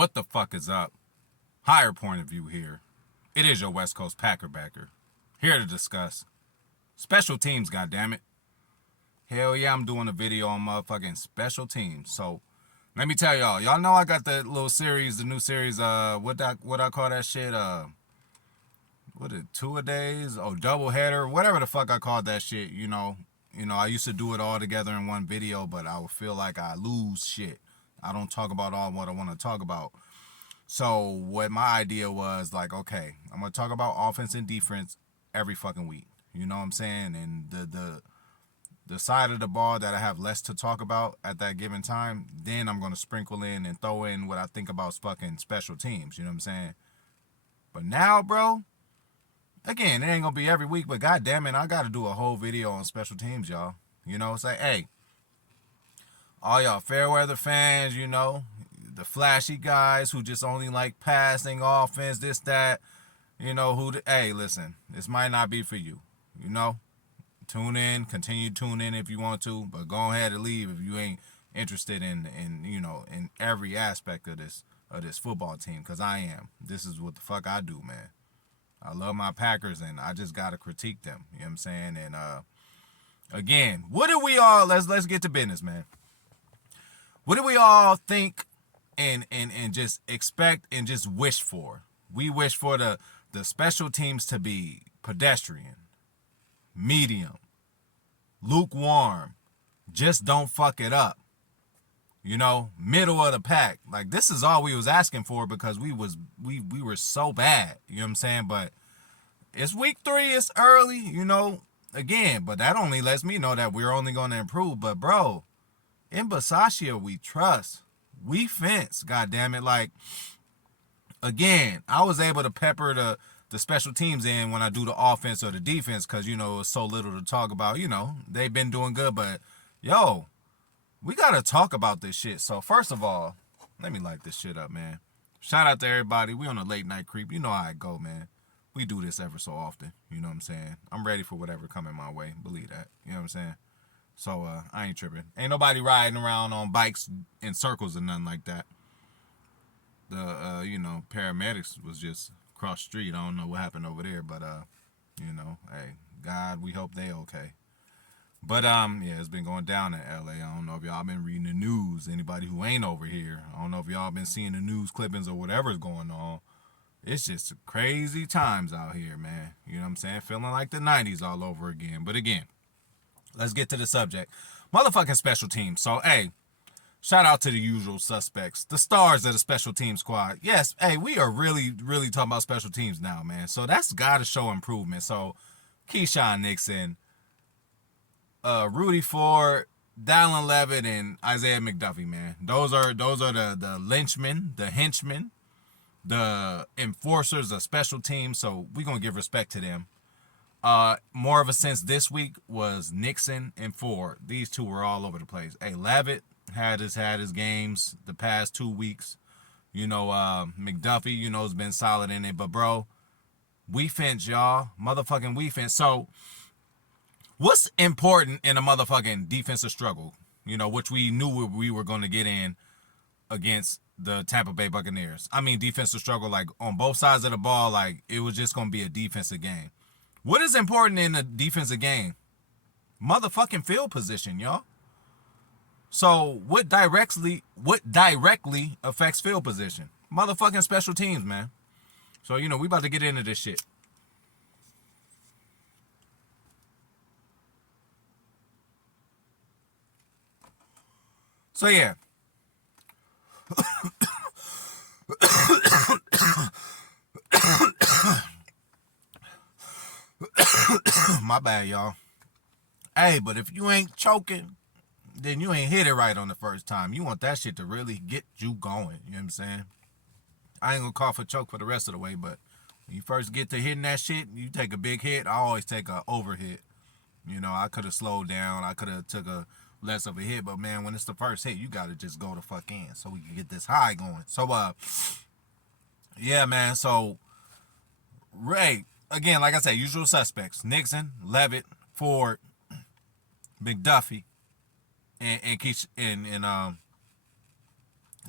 What the fuck is up? Higher point of view here. It is your West Coast Packer backer. Here to discuss special teams, goddammit. Hell yeah, I'm doing a video on motherfucking special teams. So let me tell y'all. Y'all know I got the little series, the new series, what I call that shit? What it, 2-a-days? Oh, double header, whatever the fuck I called that shit, you know. I used to do it all together in one video, but I would feel like I lose shit. I don't talk about all what I want to talk about. So what my idea was, like, okay, I'm going to talk about offense and defense every fucking week. You know what I'm saying? And the side of the ball that I have less to talk about at that given time, then I'm going to sprinkle in and throw in what I think about fucking special teams. You know what I'm saying? But now, bro, again, it ain't going to be every week, but goddamn it, I got to do a whole video on special teams, y'all. You know, it's like, hey, all y'all fair weather fans, you know, the flashy guys who just only like passing offense, this, that, you know, hey, listen, this might not be for you, you know. Tune in, continue to tune in if you want to, but go ahead and leave if you ain't interested in you know, in every aspect of this football team, because I am. This is what the fuck I do, man. I love my Packers, and I just gotta critique them. You know what I'm saying? And again, what do we all? Let's get to business, man. What do we all think and just expect and just wish for? We wish for the special teams to be pedestrian, medium, lukewarm, just don't fuck it up. You know, middle of the pack. Like, this is all we was asking for, because we were so bad. You know what I'm saying? But it's week 3, it's early, you know, again, but that only lets me know that we're only going to improve. But bro, in Bisaccia we trust. We fence, goddammit. Like, again, I was able to pepper the special teams in when I do the offense or the defense, because, you know, it's so little to talk about. You know, they've been doing good, but yo, we got to talk about this shit. So first of all, let me light this shit up, man. Shout out to everybody. We on a late night creep. You know how I go, man. We do this ever so often. You know what I'm saying? I'm ready for whatever coming my way. Believe that. You know what I'm saying? So I ain't tripping. Ain't nobody riding around on bikes in circles or nothing like that. The you know, paramedics was just across the street. I don't know what happened over there, but you know, hey, God, we hope they okay. But yeah, it's been going down in LA. I don't know if y'all been reading the news. Anybody who ain't over here, I don't know if y'all been seeing the news clippings or whatever's going on. It's just crazy times out here, man. You know what I'm saying? Feeling like the 90s all over again. But again, let's get to the subject. Motherfucking special teams. So, hey, shout out to the usual suspects, the stars of the special team squad. Yes, hey, we are really, really talking about special teams now, man. So that's got to show improvement. So, Keyshawn Nixon, Rudy Ford, Dallin Levitt, and Isaiah McDuffie, man. Those are the lynchmen, the henchmen, the enforcers of special teams. So we're gonna give respect to them. More of a sense this week was Nixon and Ford. These two were all over the place. Hey, Levitt had his games the past 2 weeks. You know, McDuffie, you know, has been solid in it. But bro, we fence, y'all. Motherfucking we fence. So what's important in a motherfucking defensive struggle, you know, which we knew we were going to get in against the Tampa Bay Buccaneers? I mean, defensive struggle, like, on both sides of the ball, like, it was just going to be a defensive game. What is important in a defensive game? Motherfucking field position, y'all. So what directly affects field position? Motherfucking special teams, man. So, you know, we about to get into this shit. So yeah. My bad, y'all. Hey, but if you ain't choking, then you ain't hit it right on the first time. You want that shit to really get you going. You know what I'm saying? I ain't gonna call for choke for the rest of the way, but when you first get to hitting that shit, you take a big hit. I always take a over hit. You know, I could have slowed down. I could have took a less of a hit, but man, when it's the first hit, you gotta just go the fuck in so we can get this high going. So yeah, man. So Ray, again, like I said, usual suspects: Nixon, Levitt, Ford, McDuffie, and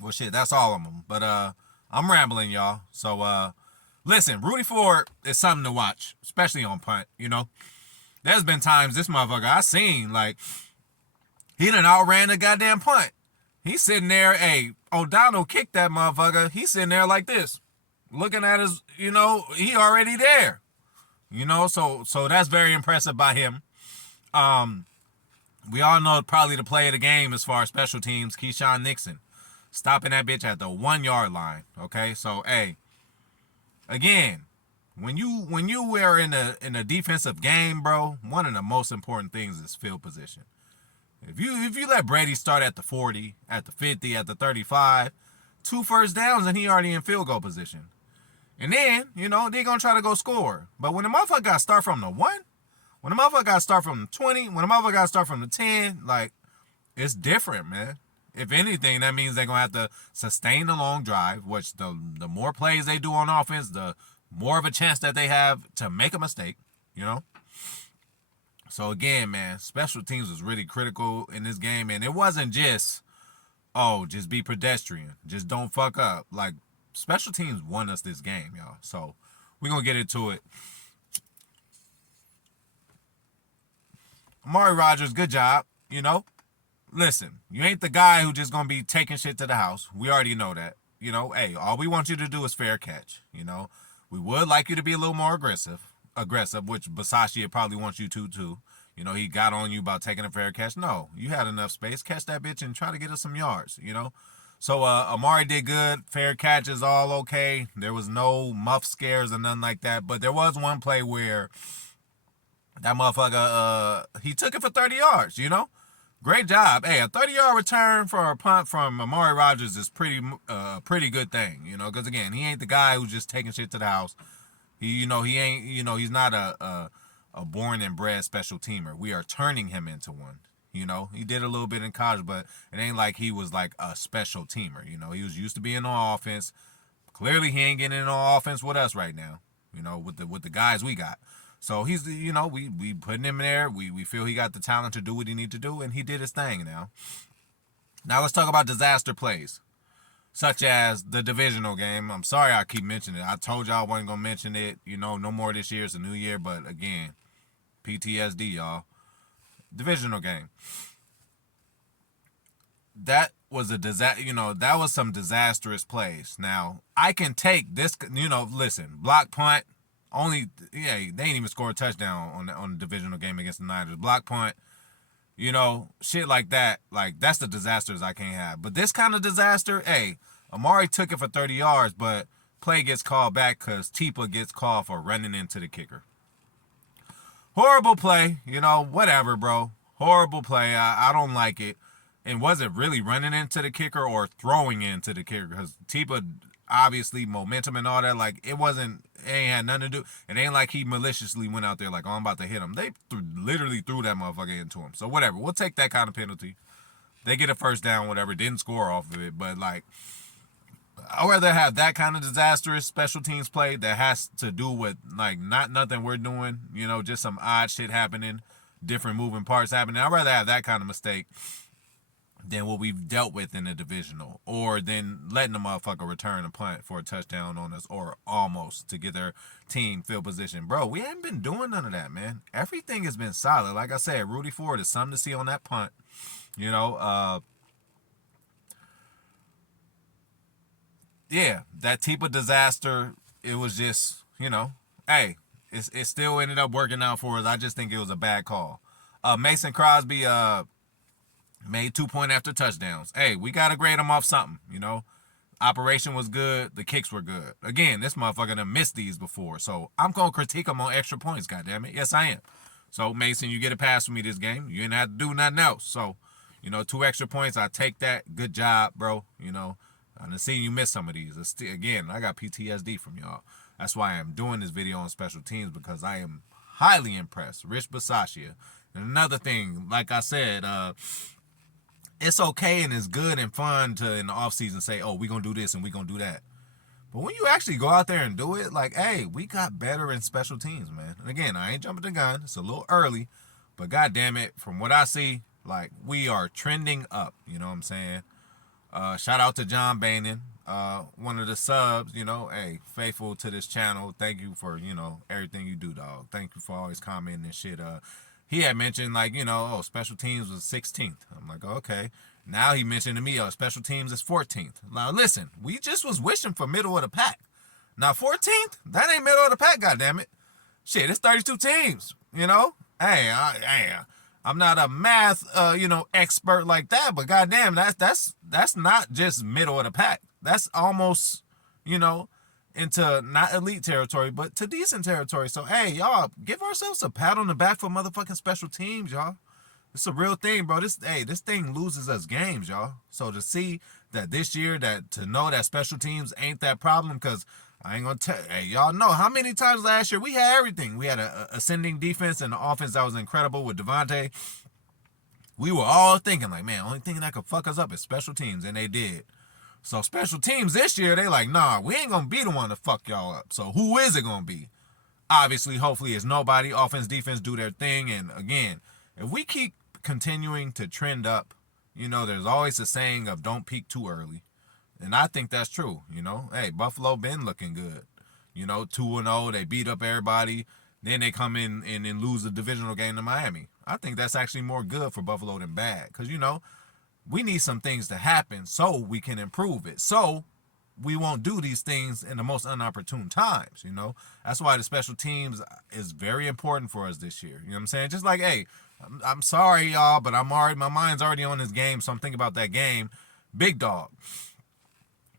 Well, shit, that's all of them. But I'm rambling, y'all. So listen, Rudy Ford is something to watch, especially on punt. You know, there's been times this motherfucker I seen like he done outran the goddamn punt. He's sitting there, hey, O'Donnell kicked that motherfucker. He's sitting there like this, looking at his, he already there. So that's very impressive by him. We all know probably the play of the game as far as special teams, Keyshawn Nixon. Stopping that bitch at the 1 yard line. Okay, so hey, again, when you are in a defensive game, bro, one of the most important things is field position. If you let Brady start at the 40, at the 50, at the 35, 2 first downs and he already in field goal position. And then, they're gonna try to go score. But when the motherfucker got to start from the 1, when the motherfucker got to start from the 20, when the motherfucker got to start from the 10, like, it's different, man. If anything, that means they're going to have to sustain the long drive, which the more plays they do on offense, the more of a chance that they have to make a mistake, So, again, man, special teams was really critical in this game. And it wasn't just, just be pedestrian. Just don't fuck up. Like, special teams won us this game, y'all. So, we're going to get into it. Amari Rogers, good job, Listen, you ain't the guy who just going to be taking shit to the house. We already know that. Hey, all we want you to do is fair catch, We would like you to be a little more aggressive, which Basashia probably wants you to, too. He got on you about taking a fair catch. No, you had enough space. Catch that bitch and try to get us some yards, So, Amari did good. Fair catch is all okay. There was no muff scares or nothing like that. But there was one play where that motherfucker, he took it for 30 yards, Great job. Hey, a 30-yard return for a punt from Amari Rogers is pretty good thing, because, again, he ain't the guy who's just taking shit to the house. He ain't, he's not a born and bred special teamer. We are turning him into one. He did a little bit in college, but it ain't like he was like a special teamer. He was used to being on offense. Clearly, he ain't getting in on offense with us right now, with the guys we got. So he's, we putting him there. We feel he got the talent to do what he need to do, and he did his thing now. Now let's talk about disaster plays, such as the divisional game. I'm sorry I keep mentioning it. I told y'all I wasn't going to mention it. No more this year. It's a new year, but again, PTSD, y'all. Divisional game. That was a disaster. That was some disastrous plays. Now, I can take this, listen, block punt. They ain't even scored a touchdown on the divisional game against the Niners. Block punt, shit like that. Like, that's the disasters I can't have. But this kind of disaster, hey, Amari took it for 30 yards, but play gets called back because Tipa gets called for running into the kicker. Horrible play, whatever, bro. Horrible play. I don't like it. And was it really running into the kicker or throwing into the kicker? Because Tipa, obviously, momentum and all that, like, it ain't had nothing to do. It ain't like he maliciously went out there like, I'm about to hit him. They literally threw that motherfucker into him. So whatever, we'll take that kind of penalty. They get a first down, whatever. Didn't score off of it, but like, I'd rather have that kind of disastrous special teams play that has to do with like not nothing we're doing, just some odd shit happening, different moving parts happening. I'd rather have that kind of mistake than what we've dealt with in the divisional, or then letting the motherfucker return a punt for a touchdown on us, or almost, to get their team field position. Bro, we haven't been doing none of that, man. Everything has been solid. Like I said, Rudy Ford is something to see on that punt. That type of disaster, it was just, hey, it still ended up working out for us. I just think it was a bad call. Mason Crosby, made 2-point after touchdowns. Hey, we got to grade him off something, Operation was good. The kicks were good. Again, this motherfucker done missed these before. So I'm going to critique him on extra points, goddammit. Yes, I am. So, Mason, you get a pass from me this game. You didn't have to do nothing else. So, 2 extra points, I take that. Good job, bro. I done seen you miss some of these. Again, I got PTSD from y'all. That's why I am doing this video on special teams, because I am highly impressed. Rich Bisaccia. And another thing, like I said, it's okay and it's good and fun to, in the offseason, say, oh, we're going to do this and we're going to do that. But when you actually go out there and do it, like, hey, we got better in special teams, man. And again, I ain't jumping the gun. It's a little early. But goddamn it, from what I see, like, we are trending up. You know what I'm saying? Shout out to John Bainan, one of the subs. Hey, faithful to this channel. Thank you for everything you do, dog. Thank you for always commenting and shit. He had mentioned like special teams was 16th. I'm like, okay. Now he mentioned to me, special teams is 14th. Now listen, we just was wishing for middle of the pack. Now 14th, that ain't middle of the pack, goddammit. Shit, it's 32 teams. Hey, I'm not a math, expert like that, but goddamn, that's not just middle of the pack. That's almost, into not elite territory, but to decent territory. So, hey, y'all, give ourselves a pat on the back for motherfucking special teams, y'all. It's a real thing, bro. This thing loses us games, y'all. So to see that this year, to know that special teams ain't that problem, because I ain't gonna tell. Hey, y'all know how many times last year we had everything. We had a ascending defense and an offense that was incredible with Davante. We were all thinking like, man, only thing that could fuck us up is special teams, and they did. So special teams this year, they like, nah, we ain't gonna be the one to fuck y'all up. So who is it gonna be? Obviously, hopefully, it's nobody. Offense, defense do their thing, and again, if we keep continuing to trend up, there's always a saying of don't peak too early. And I think that's true, Hey, Buffalo been looking good. 2-0, they beat up everybody. Then they come in and lose the divisional game to Miami. I think that's actually more good for Buffalo than bad. Because, we need some things to happen so we can improve it. So we won't do these things in the most unopportune times, That's why the special teams is very important for us this year. You know what I'm saying? Just like, hey, I'm sorry, y'all, but my mind's already on this game, so I'm thinking about that game. Big dog.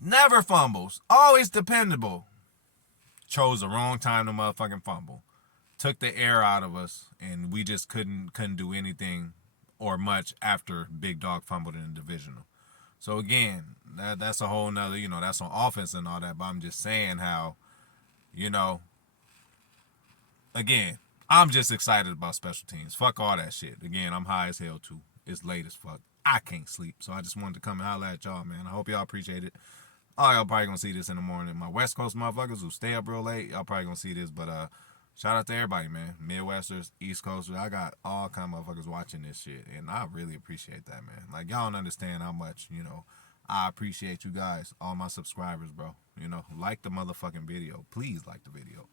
Never fumbles. Always dependable. Chose the wrong time to motherfucking fumble. Took the air out of us, and we just couldn't do anything or much after Big Dog fumbled in the divisional. So again, that's a whole nother, that's on offense and all that, but I'm just saying how, again, I'm just excited about special teams. Fuck all that shit. Again, I'm high as hell too. It's late as fuck. I can't sleep, so I just wanted to come and holler at y'all, man. I hope y'all appreciate it. Oh, y'all probably gonna see this in the morning. My West Coast motherfuckers who stay up real late, y'all probably gonna see this. But shout out to everybody, man. Midwesters, East Coasters. I got all kind of motherfuckers watching this shit, and I really appreciate that, man. Like, y'all don't understand how much, I appreciate you guys, all my subscribers, bro. Like the motherfucking video. Please like the video.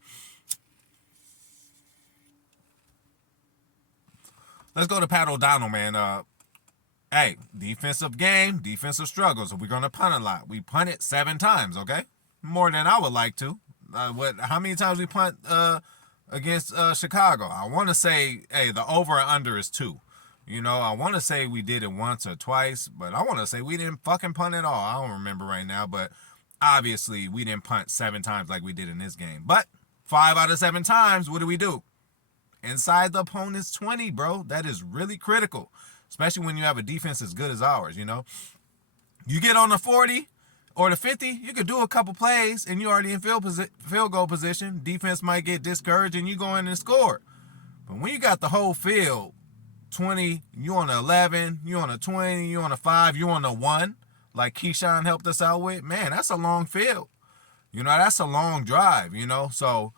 Let's go to Pat O'Donnell, man. Hey, defensive game, defensive struggles. If we're going to punt a lot, we punt it 7 times, okay? More than I would like to. How many times we punt against Chicago? I want to say, hey, the over and under is 2. I want to say we did it once or twice, but I want to say we didn't fucking punt at all. I don't remember right now, but obviously we didn't punt 7 times like we did in this game. But 5 out of 7 times, what do? Inside the opponent's 20, bro. That is really critical. Especially when you have a defense as good as ours, You get on the 40 or the 50, you could do a couple plays and you already in field goal position. Defense might get discouraged and you go in and score. But when you got the whole field, 20, you on the 11, you on the 20, you on the 5, you on the 1, like Keyshawn helped us out with, man, that's a long field. That's a long drive, So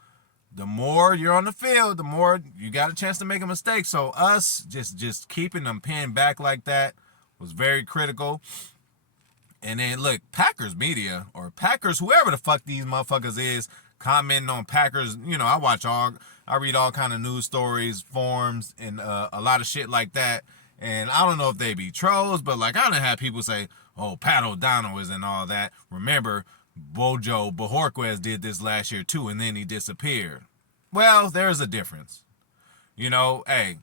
the more you're on the field, the more you got a chance to make a mistake. So us just keeping them pinned back like that was very critical. And then look, Packers media or Packers, whoever the fuck these motherfuckers is, commenting on Packers. I read all kind of news stories, forums, and a lot of shit like that. And I don't know if they be trolls, but like I done had people say, "Oh, Pat O'Donnell is and all that." Remember, Bojo Bojorquez did this last year too, and then he disappeared. Well, there's a difference. Hey,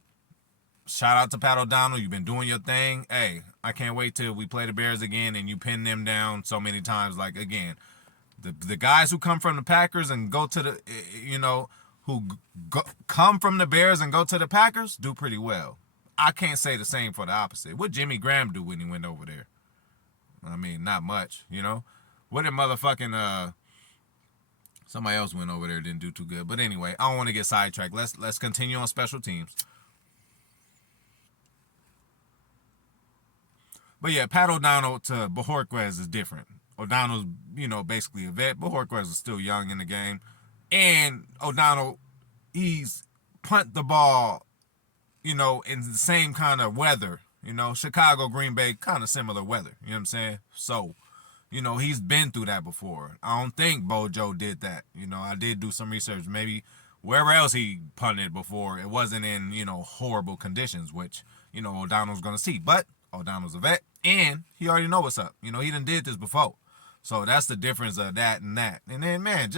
shout out to Pat O'Donnell. You've been doing your thing. Hey, I can't wait till we play the Bears again and you pin them down so many times. Like, again, the guys who come from the Packers and go to the, come from the Bears and go to the Packers do pretty well. I can't say the same for the opposite. What Jimmy Graham do when he went over there? I mean, not much, What did motherfucking somebody else went over there, didn't do too good. But anyway, I don't want to get sidetracked. Let's continue on special teams. But yeah, Pat O'Donnell to Bojorquez is different. O'Donnell's, basically a vet. Bojorquez is still young in the game. And O'Donnell, he's punt the ball, in the same kind of weather. Chicago, Green Bay, kind of similar weather. You know what I'm saying? So, he's been through that before. I don't think Bojo did that. I did do some research. Maybe wherever else he punted before, it wasn't in, horrible conditions, which, O'Donnell's going to see. But O'Donnell's a vet, and he already know what's up. He done did this before. So that's the difference of that and that. And then, man,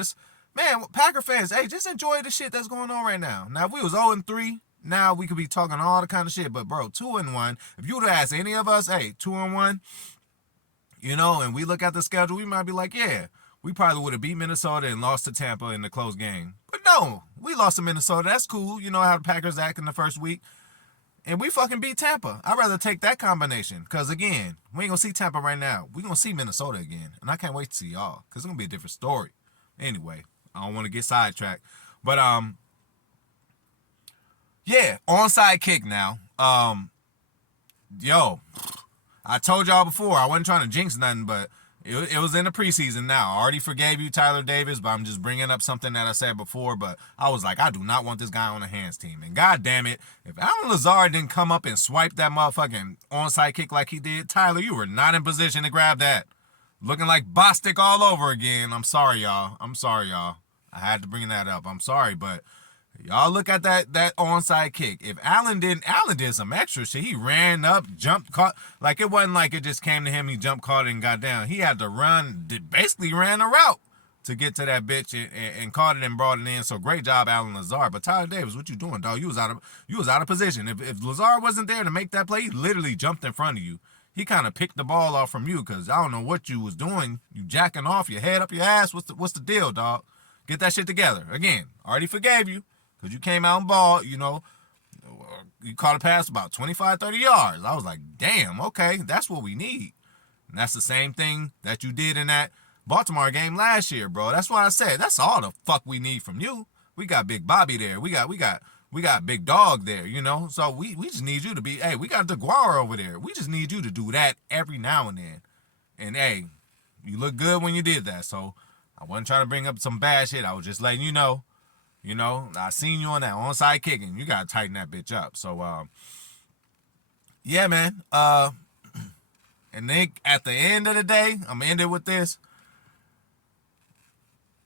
Packer fans, hey, just enjoy the shit that's going on right now. Now, if we was 0-3, now we could be talking all the kind of shit. But, bro, 2-1, if you would have asked any of us, hey, 2-1, and we look at the schedule, we might be like, yeah, we probably would have beat Minnesota and lost to Tampa in the close game. But no, we lost to Minnesota. That's cool. You know how the Packers act in the first week. And we fucking beat Tampa. I'd rather take that combination. Because, again, we ain't going to see Tampa right now. We're going to see Minnesota again. And I can't wait to see y'all. Because it's going to be a different story. Anyway, I don't want to get sidetracked. But, yeah, onside kick now. Yo, I told y'all before, I wasn't trying to jinx nothing, but it was in the preseason now. I already forgave you, Tyler Davis, but I'm just bringing up something that I said before. But I was like, I do not want this guy on the hands team. And god damn it, if Alan Lazard didn't come up and swipe that motherfucking onside kick like he did, Tyler, you were not in position to grab that. Looking like Bostic all over again. I'm sorry, y'all. I had to bring that up. I'm sorry, but y'all look at that onside kick. If Allen did some extra shit. He ran up, jumped, caught. Like, it wasn't like it just came to him, he jumped, caught it, and got down. He had to run, basically ran a route to get to that bitch and caught it and brought it in. So great job, Alan Lazard. But Tyler Davis, what you doing, dog? You was out of position. If Lazard wasn't there to make that play, he literally jumped in front of you. He kind of picked the ball off from you because I don't know what you was doing. You jacking off, your head up your ass. What's the deal, dog? Get that shit together. Again, already forgave you. Because you came out and balled, you caught a pass about 25, 30 yards. I was like, damn, okay, that's what we need. And that's the same thing that you did in that Baltimore game last year, bro. That's why I said, that's all the fuck we need from you. We got Big Bobby there. We got Big Dog there, So we just need you to be, hey, we got DeGuara over there. We just need you to do that every now and then. And, hey, you look good when you did that. So I wasn't trying to bring up some bad shit. I was just letting you know. I seen you on that onside kicking. You got to tighten that bitch up. So, yeah, man. And then at the end of the day, I'm going to end it with this.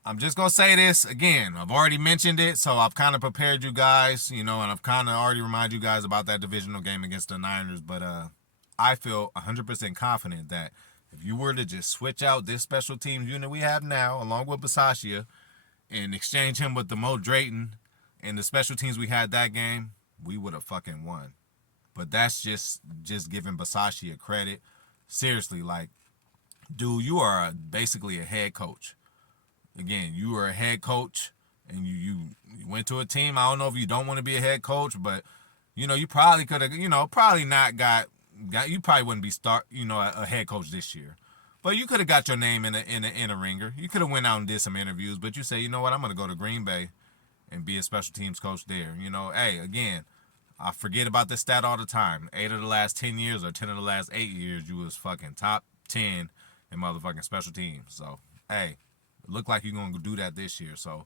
I'm just going to say this again. I've already mentioned it, so I've kind of prepared you guys, and I've kind of already reminded you guys about that divisional game against the Niners. But I feel 100% confident that if you were to just switch out this special teams unit we have now, along with Bisaccia, and exchange him with the Mo Drayton and the special teams we had that game, we would have fucking won. But that's just giving Bisaccia credit. Seriously, like, dude, you are basically a head coach. Again, you were a head coach, and you went to a team. I don't know if you don't want to be a head coach, but, you probably could have, probably not got you probably wouldn't be a head coach this year. But you could have got your name in a ringer. You could have went out and did some interviews, but you say, you know what, I'm going to go to Green Bay and be a special teams coach there. Hey, again, I forget about this stat all the time. 8 of the last 10 years or 10 of the last 8 years, you was fucking top 10 in motherfucking special teams. So, hey, it look like you're going to do that this year. So,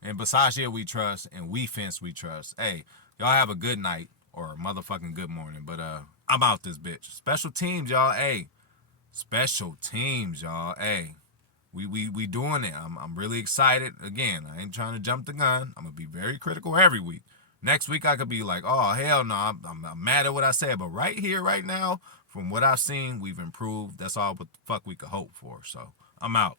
in Bisaccia we trust, and we fence we trust. Hey, y'all have a good night or a motherfucking good morning. But I'm out this bitch. Special teams, y'all. Hey. Special teams, y'all. Hey, we doing it. I'm really excited. Again, I ain't trying to jump the gun. I'm gonna be very critical every week. Next week I could be like, oh hell no, I'm mad at what I said. But right here, right now, from what I've seen, we've improved. That's all what the fuck we could hope for. So I'm out.